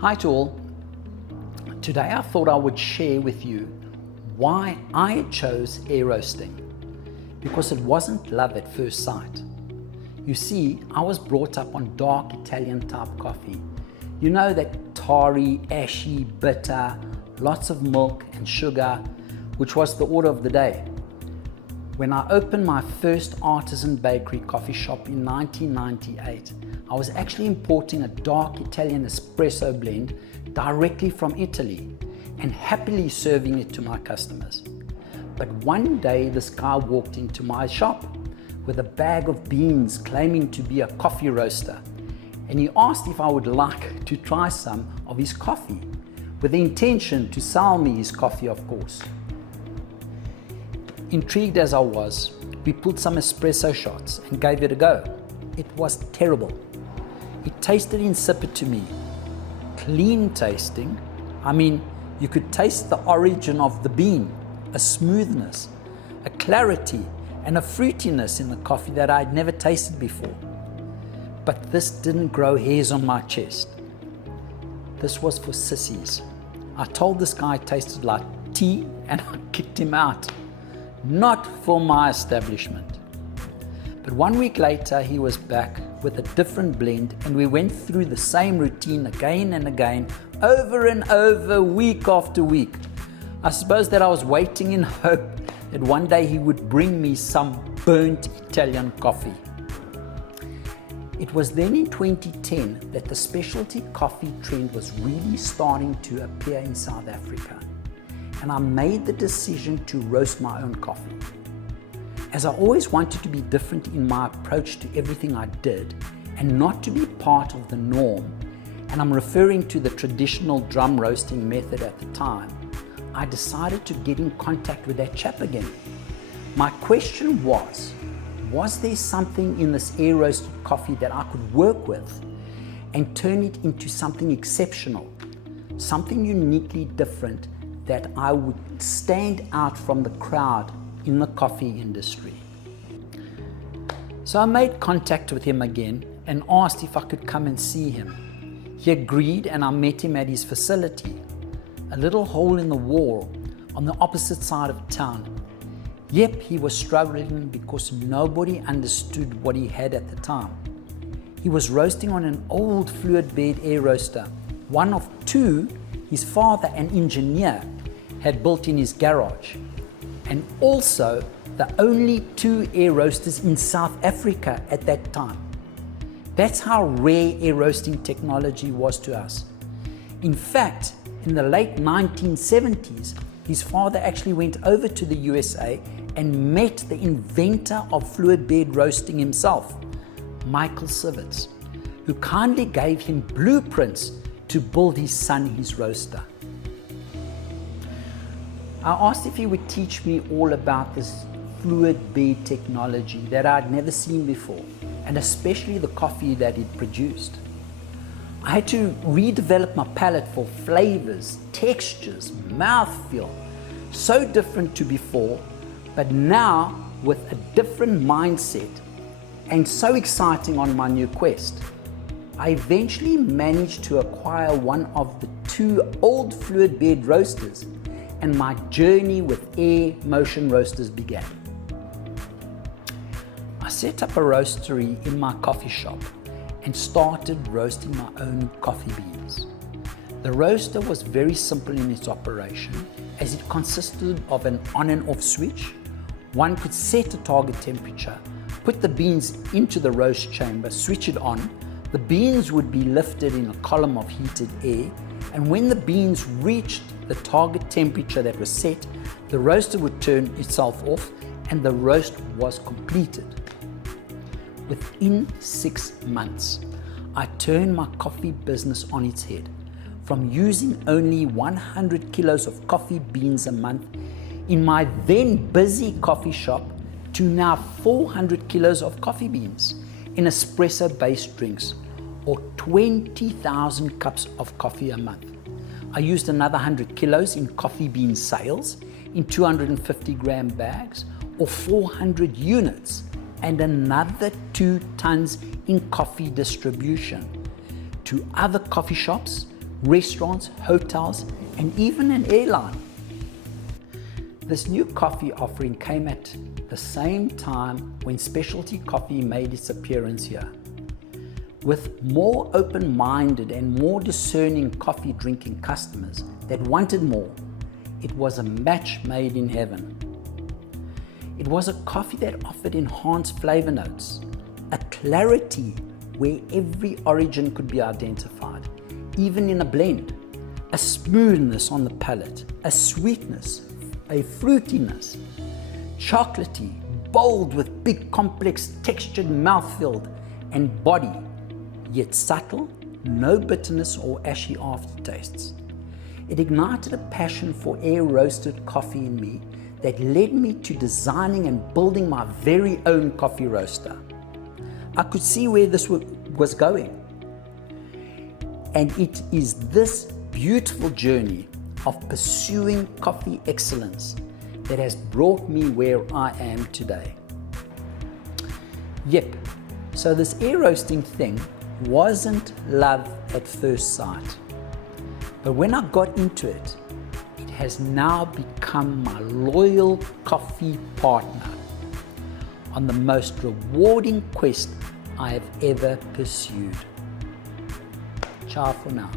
Hi to all. Today I thought I would share with you why I chose air roasting, because it wasn't love at first sight. You see, I was brought up on dark Italian type coffee. You know, that tarry, ashy, bitter, lots of milk and sugar, which was the order of the day. When I opened my first artisan bakery coffee shop in 1998, I was actually importing a dark Italian espresso blend directly from Italy and happily serving it to my customers. But one day this guy walked into my shop with a bag of beans claiming to be a coffee roaster, and he asked if I would like to try some of his coffee, with the intention to sell me his coffee, of course. Intrigued as I was, we pulled some espresso shots and gave it a go. It was terrible. It tasted insipid to me. Clean tasting, I mean, you could taste the origin of the bean, a smoothness, a clarity, and a fruitiness in the coffee that I'd never tasted before. But this didn't grow hairs on my chest. This was for sissies. I told this guy it tasted like tea and I kicked him out. Not for my establishment. But 1 week later, he was back with a different blend, and we went through the same routine again and again, over and over, week after week. I suppose that I was waiting in hope that one day he would bring me some burnt Italian coffee. It was then in 2010 that the specialty coffee trend was really starting to appear in South Africa, and I made the decision to roast my own coffee. As I always wanted to be different in my approach to everything I did and not to be part of the norm, and I'm referring to the traditional drum roasting method at the time, I decided to get in contact with that chap again. My question was there something in this air roasted coffee that I could work with and turn it into something exceptional, something uniquely different, that I would stand out from the crowd in the coffee industry? So I made contact with him again and asked if I could come and see him. He agreed, and I met him at his facility, a little hole in the wall on the opposite side of town. Yep, he was struggling because nobody understood what he had at the time. He was roasting on an old fluid bed air roaster, one of two his father, an engineer, had built in his garage, and also the only two air roasters in South Africa at that time. That's how rare air roasting technology was to us. In fact, in the late 1970s, his father actually went over to the USA and met the inventor of fluid bed roasting himself, Michael Sivitz, who kindly gave him blueprints to build his son his roaster. I asked if he would teach me all about this fluid bed technology that I'd never seen before, and especially the coffee that it produced. I had to redevelop my palate for flavors, textures, mouthfeel, so different to before, but now with a different mindset, and so exciting on my new quest. I eventually managed to acquire one of the two old fluid bed roasters, and my journey with air motion roasters began. I set up a roastery in my coffee shop and started roasting my own coffee beans. The roaster was very simple in its operation, as it consisted of an on and off switch. One could set a target temperature, put the beans into the roast chamber, switch it on. The beans would be lifted in a column of heated air, and when the beans reached the target temperature that was set, the roaster would turn itself off and the roast was completed. Within 6 months, I turned my coffee business on its head. From using only 100 kilos of coffee beans a month in my then busy coffee shop to now 400 kilos of coffee beans in espresso-based drinks, or 20,000 cups of coffee a month. I used another 100 kilos in coffee bean sales in 250 gram bags, or 400 units, and another 2 tons in coffee distribution to other coffee shops, restaurants, hotels, and even an airline. This new coffee offering came at the same time when specialty coffee made its appearance here. With more open-minded and more discerning coffee drinking customers that wanted more, it was a match made in heaven. It was a coffee that offered enhanced flavor notes, a clarity where every origin could be identified, even in a blend, a smoothness on the palate, a sweetness, a fruitiness, chocolatey, bold with big complex textured mouthfeel and body, yet subtle, no bitterness or ashy aftertastes. It ignited a passion for air-roasted coffee in me that led me to designing and building my very own coffee roaster. I could see where this was going. And it is this beautiful journey of pursuing coffee excellence that has brought me where I am today. Yep, so this air roasting thing wasn't love at first sight. But when I got into it, it has now become my loyal coffee partner on the most rewarding quest I have ever pursued. Ciao for now.